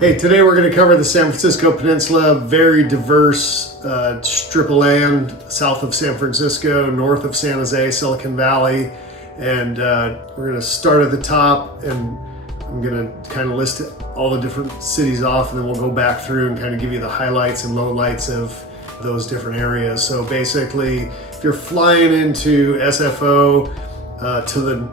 Hey, today we're going to cover the San Francisco Peninsula, very diverse strip of land south of San Francisco, north of San Jose, Silicon Valley. And we're going to start at the top, and I'm going to kind of list all the different cities off, and then we'll go back through and kind of give you the highlights and lowlights of those different areas. So basically, if you're flying into SFO,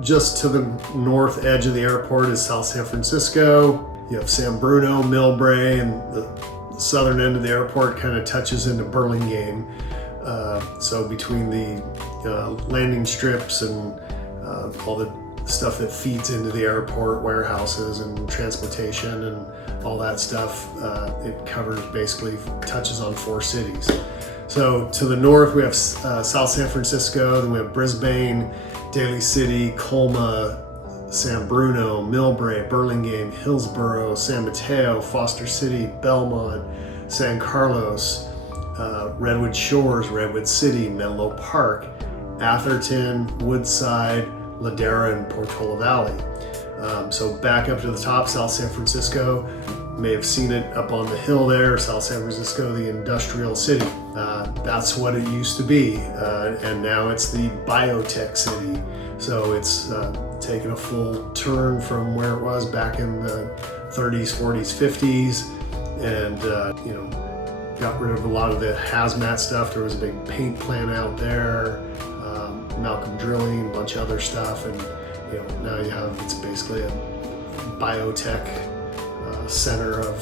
just to the north edge of the airport is South San Francisco. You have San Bruno, Millbrae, and the southern end of the airport kind of touches into Burlingame. So between the landing strips and all the stuff that feeds into the airport, warehouses and transportation and all that stuff, it covers, basically touches on 4 cities. So to the north we have South San Francisco, then we have Brisbane, Daly City, Colma, San Bruno, Millbrae, Burlingame, Hillsborough, San Mateo, Foster City, Belmont, San Carlos, Redwood Shores, Redwood City, Menlo Park, Atherton, Woodside, Ladera, and Portola Valley. So back up to the top, South San Francisco, you may have seen it up on the hill there, South San Francisco, the industrial city. That's what it used to be, and now it's the biotech city. So it's taken a full turn from where it was back in the 30s, 40s, 50s, and got rid of a lot of the hazmat stuff. There was a big paint plant out there, Malcolm Drilling, a bunch of other stuff, and now you have, it's basically a biotech center of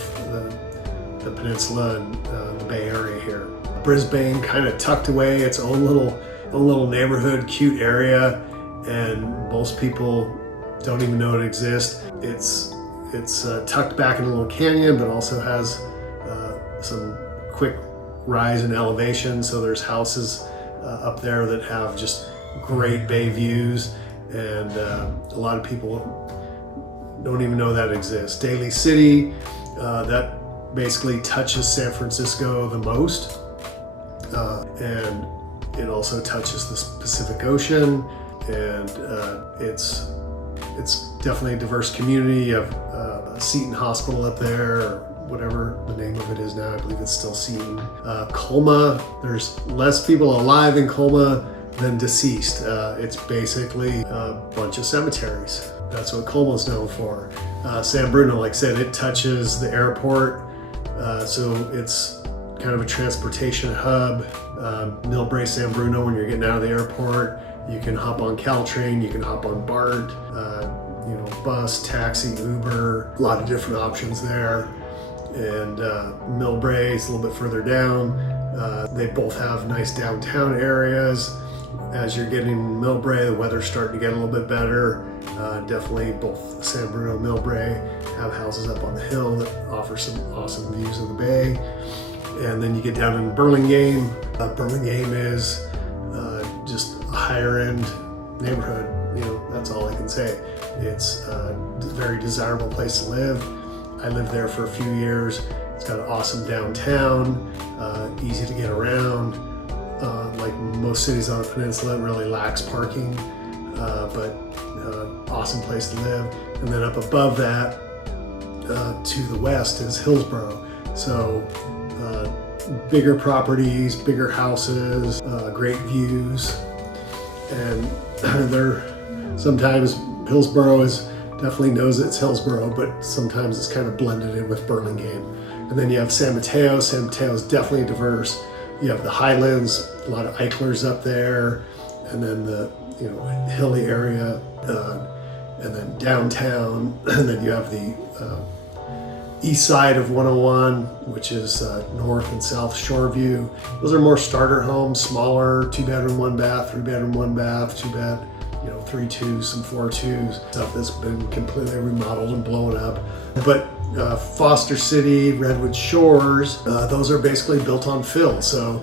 the peninsula and the Bay Area here. Brisbane kind of tucked away, its own little neighborhood, cute area, and most people don't even know it exists. It's tucked back in a little canyon, but also has some quick rise in elevation. So there's houses up there that have just great bay views, and a lot of people don't even know that exists. Daly City, that basically touches San Francisco the most, and it also touches the Pacific Ocean. And it's definitely a diverse community. You have Seton Hospital up there, or whatever the name of it is now. I believe it's still Seton. Colma, there's less people alive in Colma than deceased. It's basically a bunch of cemeteries. That's what Colma's known for. San Bruno, like I said, it touches the airport, so it's kind of a transportation hub. Millbrae, San Bruno, when you're getting out of the airport, you can hop on Caltrain, you can hop on BART, bus, taxi, Uber, a lot of different options there. And Millbrae is a little bit further down. They both have nice downtown areas. As you're getting Millbrae, the weather's starting to get a little bit better. Definitely both San Bruno and Millbrae have houses up on the hill that offer some awesome views of the bay. And then you get down in Burlingame. Burlingame is just a higher end neighborhood. That's all I can say. It's a very desirable place to live. I lived there for a few years. It's got an awesome downtown, easy to get around. Like most cities on the peninsula, it really lacks parking, but awesome place to live. And then up above that, to the west is Hillsborough. So bigger properties, bigger houses, great views, and sometimes Hillsborough definitely knows it's Hillsborough, but sometimes it's kind of blended in with Burlingame. And then you have San Mateo. San Mateo is definitely diverse. You have the Highlands, a lot of Eichlers up there, and then the hilly area, and then downtown, and then you have the east side of 101, which is north and south Shoreview. Those are more starter homes, smaller, 2-bedroom, 1-bath, 3-bedroom, 1-bath, 2-bed, 3-2s, some 4-2s, stuff that's been completely remodeled and blown up. But Foster City, Redwood Shores, those are basically built on fill. So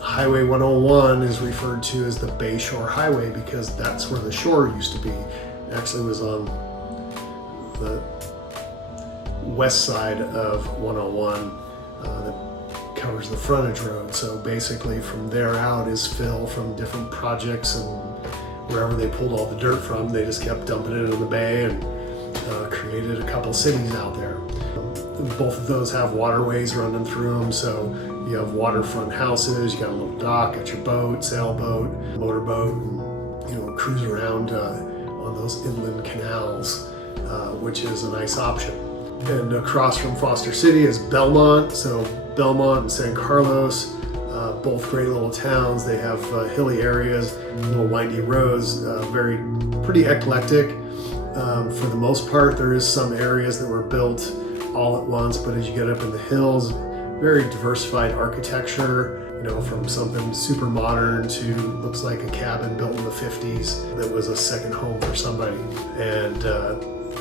Highway 101 is referred to as the Bayshore Highway because that's where the shore used to be. It actually was on the west side of 101 that covers the frontage road. So basically from there out is fill from different projects, and wherever they pulled all the dirt from, they just kept dumping it in the bay and created a couple cities out there. Both of those have waterways running through them, so you have waterfront houses, you got a little dock, got your boat, sailboat, motorboat, and cruise around on those inland canals, which is a nice option. And across from Foster City is Belmont, so Belmont and San Carlos, both great little towns. They have hilly areas, little windy roads, pretty eclectic. For the most part, there is some areas that were built all at once, but as you get up in the hills, very diversified architecture, from something super modern to looks like a cabin built in the 50s that was a second home for somebody. And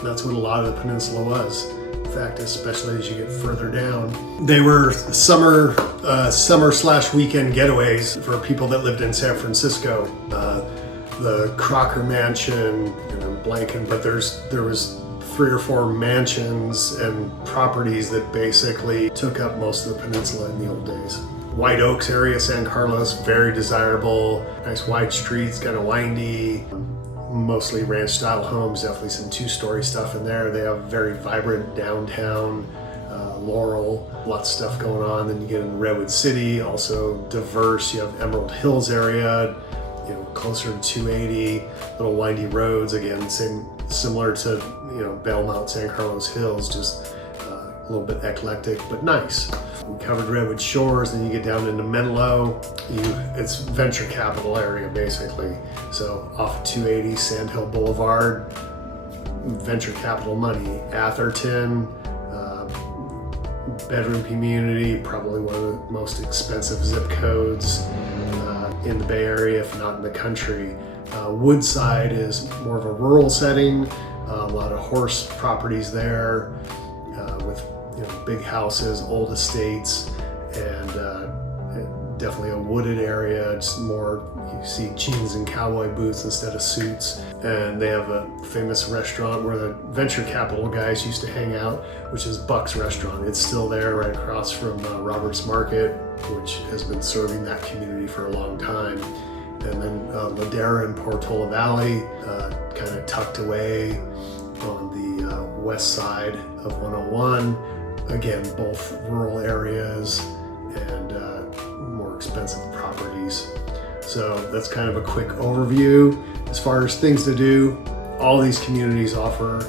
that's what a lot of the peninsula was. In fact, especially as you get further down. They were summer/weekend getaways for people that lived in San Francisco. The Crocker Mansion, blanking, but there was 3 or 4 mansions and properties that basically took up most of the peninsula in the old days. White Oaks area, San Carlos, very desirable. Nice wide streets, kind of windy. Mostly ranch style homes, definitely some 2-story stuff in there. They have very vibrant downtown, Laurel, lots of stuff going on. Then you get in Redwood City, also diverse. You have Emerald Hills area, closer to 280, little windy roads, again, similar to Belmont, San Carlos Hills, just a little bit eclectic, but nice. We covered Redwood Shores, then you get down into Menlo. It's venture capital area, basically. So off of 280, Sand Hill Boulevard, venture capital money. Atherton, bedroom community, probably one of the most expensive zip codes in the Bay Area, if not in the country. Woodside is more of a rural setting, a lot of horse properties there, with big houses, old estates, and definitely a wooded area. Just more, you see jeans and cowboy boots instead of suits. And they have a famous restaurant where the venture capital guys used to hang out, which is Buck's Restaurant. It's still there right across from Roberts Market, which has been serving that community for a long time. And then Ladera and Portola Valley, kind of tucked away on the west side of 101. Again, both rural areas and more expensive properties. So that's kind of a quick overview. As far as things to do, all these communities offer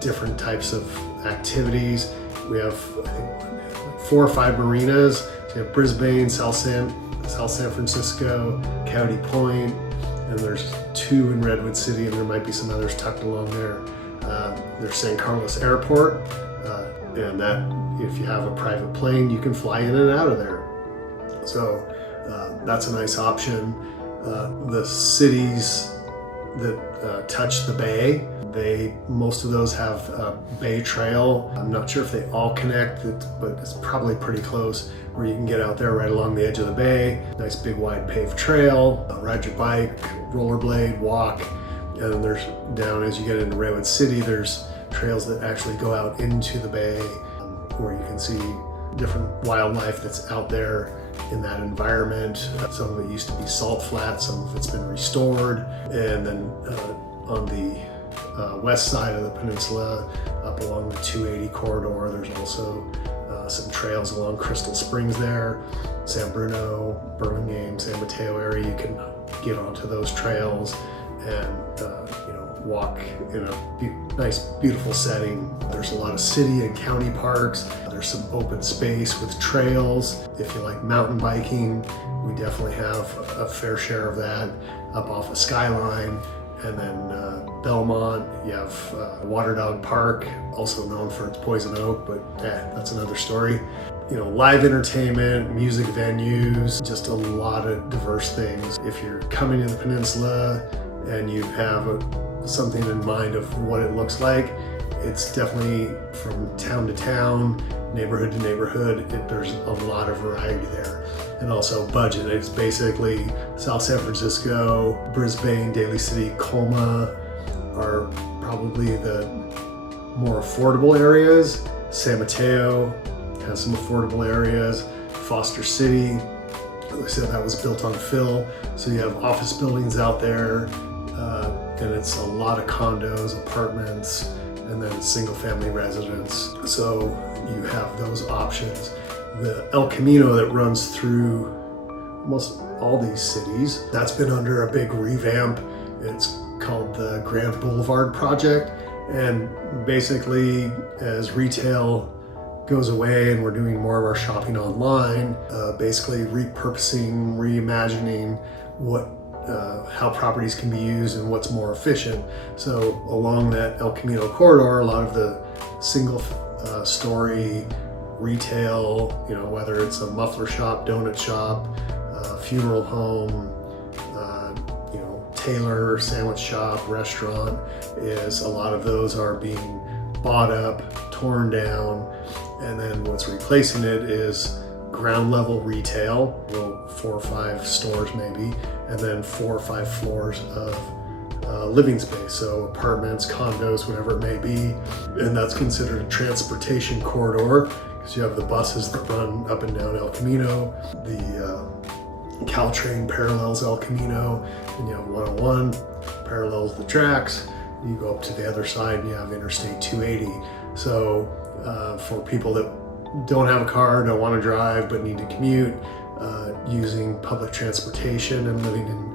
different types of activities. We have, I think, 4 or 5 marinas. So we have Brisbane, South San Francisco, County Point, and there's 2 in Redwood City, and there might be some others tucked along there. There's San Carlos Airport, and that, if you have a private plane, you can fly in and out of there. So that's a nice option. The cities that touch the bay, most of those have a bay trail. I'm not sure if they all connect, but it's probably pretty close, where you can get out there right along the edge of the bay. Nice big wide paved trail, ride your bike, rollerblade, walk. And then there's, down as you get into Redwood City, there's trails that actually go out into the bay, where you can see different wildlife that's out there in that environment. Some of it used to be salt flats, some of it's been restored. And then on the west side of the peninsula, up along the 280 corridor, there's also some trails along Crystal Springs there. San Bruno, Burlingame, San Mateo area, you can get onto those trails and walk in a nice, beautiful setting. There's a lot of city and county parks. There's some open space with trails. If you like mountain biking, we definitely have a fair share of that up off of Skyline. And then Belmont, you have Water Dog Park, also known for its poison oak, but that's another story. Live entertainment, music venues, just a lot of diverse things. If you're coming to the peninsula and you have something in mind of what it looks like, it's definitely from town to town, neighborhood to neighborhood. There's a lot of variety there. And also budget. It's basically South San Francisco, Brisbane, Daly City, Colma are probably the more affordable areas. San Mateo has some affordable areas. Foster City, like I said, that was built on fill. So you have office buildings out there, and it's a lot of condos, apartments, and then single family residence. So you have those options. The El Camino that runs through almost all these cities, that's been under a big revamp. It's called the Grand Boulevard Project. And basically, as retail goes away and we're doing more of our shopping online, basically repurposing, reimagining how properties can be used and what's more efficient. So along that El Camino corridor, a lot of the single story retail, whether it's a muffler shop, donut shop, funeral home, tailor, sandwich shop, restaurant, is a lot of those are being bought up, torn down, and then what's replacing it is ground level retail, 4 or 5 stores maybe, and then 4 or 5 floors of living space, so apartments, condos, whatever it may be. And that's considered a transportation corridor because you have the buses that run up and down El Camino, the Caltrain parallels El Camino, and you have 101 parallels the tracks. You go up to the other side and you have Interstate 280. So for people that don't have a car, don't want to drive, but need to commute, using public transportation and living in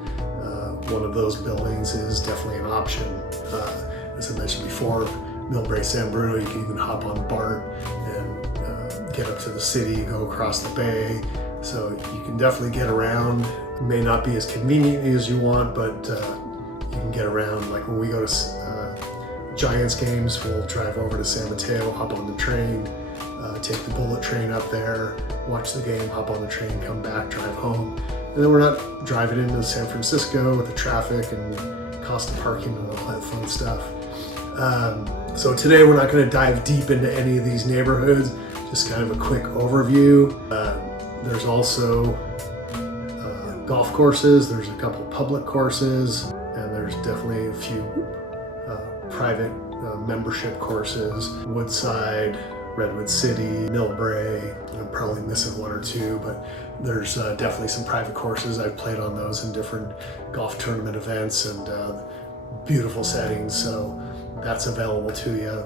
one of those buildings is definitely an option. As I mentioned before, Millbrae, San Bruno, you can even hop on BART and get up to the city, go across the bay. So you can definitely get around. It may not be as convenient as you want, but you can get around. Like when we go to Giants games, we'll drive over to San Mateo, hop on the train, take the bullet train up there, watch the game, hop on the train, come back, drive home. And then we're not driving into San Francisco with the traffic and cost of parking and all that fun stuff. So today we're not going to dive deep into any of these neighborhoods, just kind of a quick overview. There's also golf courses, there's a couple public courses, and there's definitely a few private membership courses. Woodside, Redwood City, Millbrae, I'm probably missing 1 or 2, but there's definitely some private courses. I've played on those in different golf tournament events and beautiful settings, so that's available to you.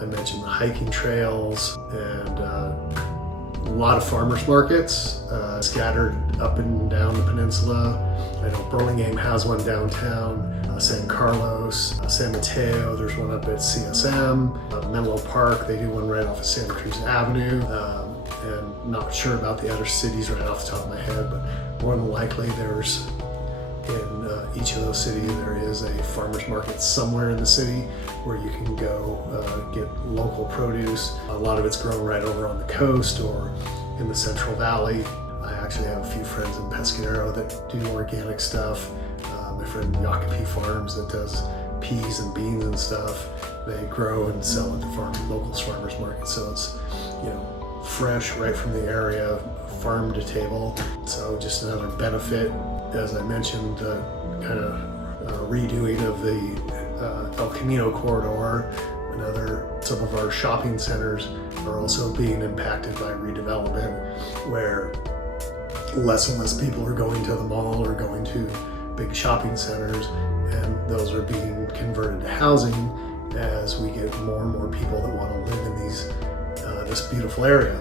I mentioned the hiking trails and a lot of farmers markets scattered up and down the peninsula. I know Burlingame has one downtown, San Carlos, San Mateo, there's one up at CSM, Menlo Park, they do one right off of Santa Cruz Avenue, and not sure about the other cities right off the top of my head, but more than likely there's in each of those cities there is a farmer's market somewhere in the city where you can go get local produce. A lot of it's grown right over on the coast or in the Central Valley. I actually have a few friends in Pescadero that do organic stuff. My friend Yakipi Farms that does peas and beans and stuff. They grow and sell at the locals farmers market, so it's fresh right from the area, farm to table. So just another benefit, as I mentioned, kind of redoing of the El Camino corridor. Some of our shopping centers are also being impacted by redevelopment, where less and less people are going to the mall or going to big shopping centers, and those are being converted to housing as we get more and more people that want to live in this beautiful area.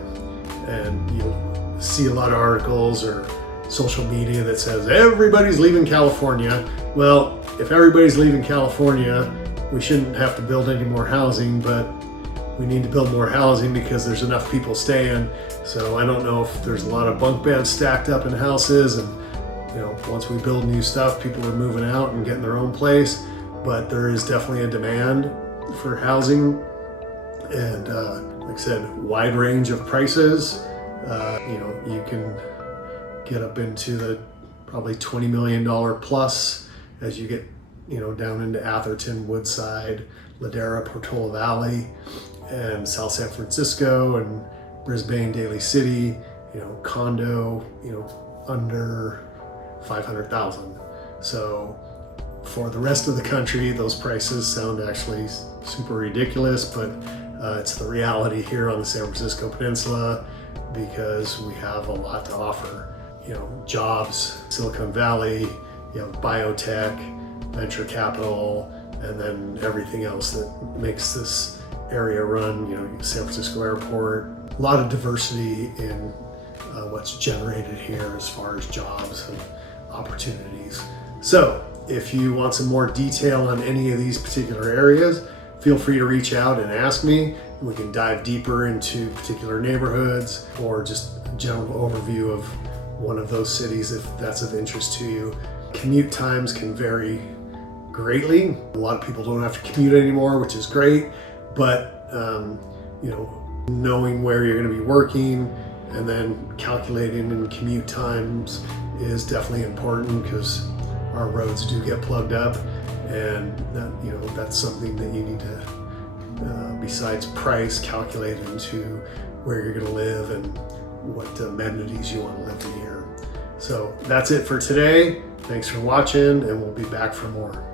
And you'll see a lot of articles or social media that says everybody's leaving California. Well, if everybody's leaving California, we shouldn't have to build any more housing, but we need to build more housing because there's enough people staying. So I don't know if there's a lot of bunk beds stacked up in houses, and once we build new stuff, people are moving out and getting their own place. But there is definitely a demand for housing, and like I said, wide range of prices. You can get up into the probably $20 million plus as you get down into Atherton, Woodside, Ladera, Portola Valley, and South San Francisco and Brisbane, Daly City. Condo, under 500,000. So for the rest of the country, those prices sound actually super ridiculous, but it's the reality here on the San Francisco Peninsula because we have a lot to offer. Jobs, Silicon Valley, biotech, venture capital, and then everything else that makes this area run, San Francisco Airport. A lot of diversity in what's generated here as far as jobs and opportunities. So if you want some more detail on any of these particular areas, feel free to reach out and ask me. We can dive deeper into particular neighborhoods or just a general overview of one of those cities if that's of interest to you. Commute times can vary greatly. A lot of people don't have to commute anymore, which is great, but knowing where you're going to be working and then calculating in commute times is definitely important, because our roads do get plugged up, and that's something that you need to, besides price, calculate into where you're going to live and what amenities you want to live in here. So that's it for today. Thanks for watching, and we'll be back for more.